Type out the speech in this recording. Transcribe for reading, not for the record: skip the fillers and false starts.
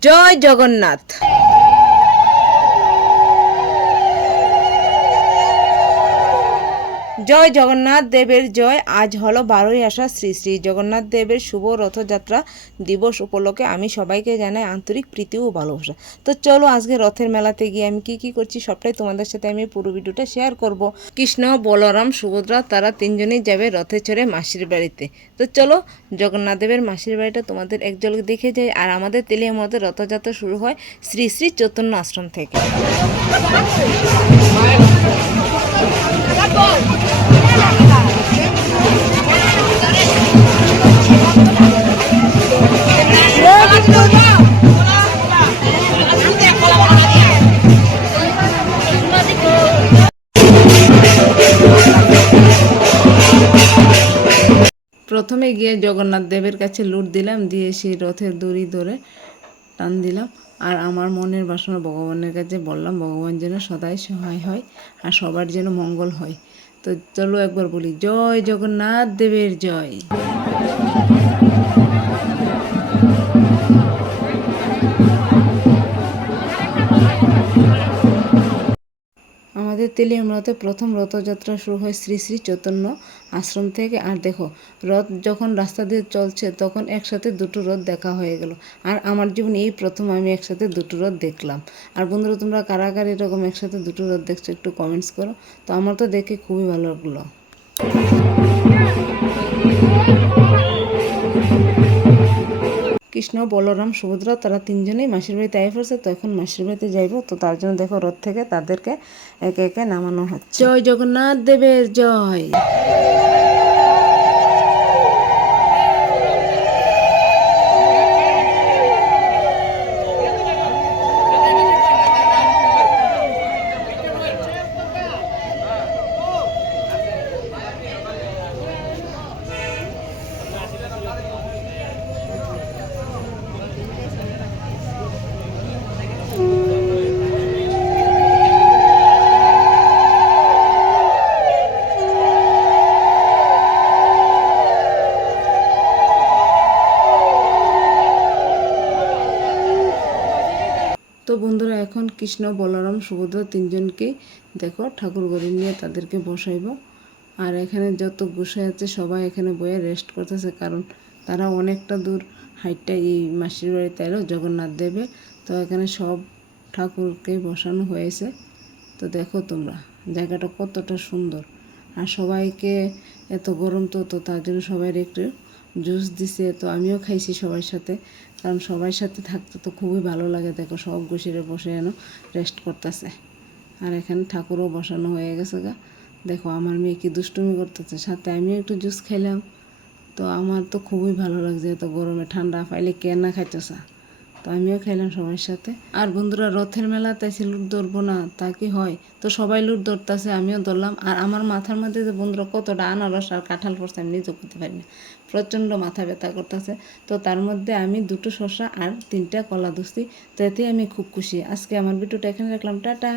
জয় জগন্নাথ। জয় জগন্নাথ দেবের জয়। আজ হলো 12ই আষাঢ়, শ্রী শ্রী জগন্নাথ দেবের শুভ রথযাত্রা দিবস উপলক্ষে আমি সবাইকে জানাই আন্তরিক প্রীতি ও ভালোবাসা। তো চলো আজকে রথের মেলাতে গিয়ে আমি কি করছি সবটাই তোমাদের সাথে আমি পুরো ভিডিওটা শেয়ার করব। কৃষ্ণ, বলরাম, সুভদ্রা তারা তিনজনেই যাবে রথে চড়ে মাসির বাড়িতে। তো চলো জগন্নাথ দেবের মাসির বাড়িটা তোমাদের এক ঝলক দেখে যাই। আর আমাদের তেলিয়ার মধ্যে রথযাত্রা শুরু হয় শ্রী শ্রী চৈতন্য আশ্রম থেকে। প্রথমে গিয়ে জগন্নাথ দেবের কাছে লুট দিলাম, দিয়ে সেই রথের দড়ি ধরে টান দিলাম। আর আমার মনের বাসনা ভগবানের কাছে বললাম ভগবান যেন সদাই সহায় হয় আর সবার যেন মঙ্গল হয়। তো চলো একবার বলি জয় জগন্নাথ দেবের জয়। আমাদের তেলিয়ামরাতে প্রথম রথযাত্রা শুরু হয় শ্রী শ্রী চৈতন্য আশ্রম থেকে। আর দেখো রথ যখন রাস্তা দিয়ে চলছে তখন একসাথে দুটো রথ দেখা হয়ে গেল। আর আমার জীবনে এই প্রথম আমি একসাথে দুটো রথ দেখলাম। আর বন্ধুরা তোমরা কারা কারা এরকম একসাথে দুটো রথ দেখছো একটু কমেন্টস করো। তো আমার তো দেখে খুবই ভালো লাগলো। কৃষ্ণ, বলরাম, সুভদ্রা তারা তিনজনেই মাসির বাড়িতে আয় পড়ছে। তো এখন মাসির বাড়িতে যাইব, তো তার জন্য দেখো রথ থেকে তাদেরকে একে একে নামানো হচ্ছে। জয় জগন্নাথ দেবের জয়। তো বন্ধুরা এখন কৃষ্ণ, বলরাম, সুভদ্রা তিনজনকেই দেখো ঠাকুর ঘরে নিয়ে তাদেরকে বসাইব। আর এখানে যত গোসাই আছে সবাই এখানে বয়ে রেস্ট করতেছে, কারণ তারা অনেকটা দূর হাইটটা এই মাসির বাড়িতে এলো জগন্নাথ দেবের। তো এখানে সব ঠাকুরকে বসানো হয়েছে। তো দেখো তোমরা জায়গাটা কতটা সুন্দর। আর সবাইকে এত গরম তো তার জন্য সবাই একটু জুস দিছে। তো আমিও খাইছি সবার সাথে, কারণ সবার সাথে থাকতে তো খুবই ভালো লাগে। দেখো সব গোসিরে বসে যেন রেস্ট করতেছে। আর এখানে ঠাকুরও বসানো হয়ে গেছে গা। দেখো আমার মেয়ে কি দুষ্টুমি করতেছে, সাথে আমিও একটু জুস খাইলাম। তো আমার তো খুবই ভালো লাগছে, এত গরমে ঠান্ডা পাইলে কে না খাইতেছে। তো আমিও খাইলাম সবার সাথে। আর বন্ধুরা রথের মেলা তাইছে লুট ধরবো না তা কি হয়? তো সবাই লুট ধরতেছে, আমিও ধরলাম। আর আমার মাথার মধ্যে যে বন্ধুরা কতটা আনারস আর কাঁঠাল পড়ছে আমি নিজেও করতে পারি না, প্রচণ্ড মাথা ব্যথা করতেছে। তো তার মধ্যে আমি 2টো শসা আর 3টা কলা ধরছি। তো এতেই আমি খুব খুশি। আজকে আমার ভিডিওটা এখানে রাখলাম, টাটা।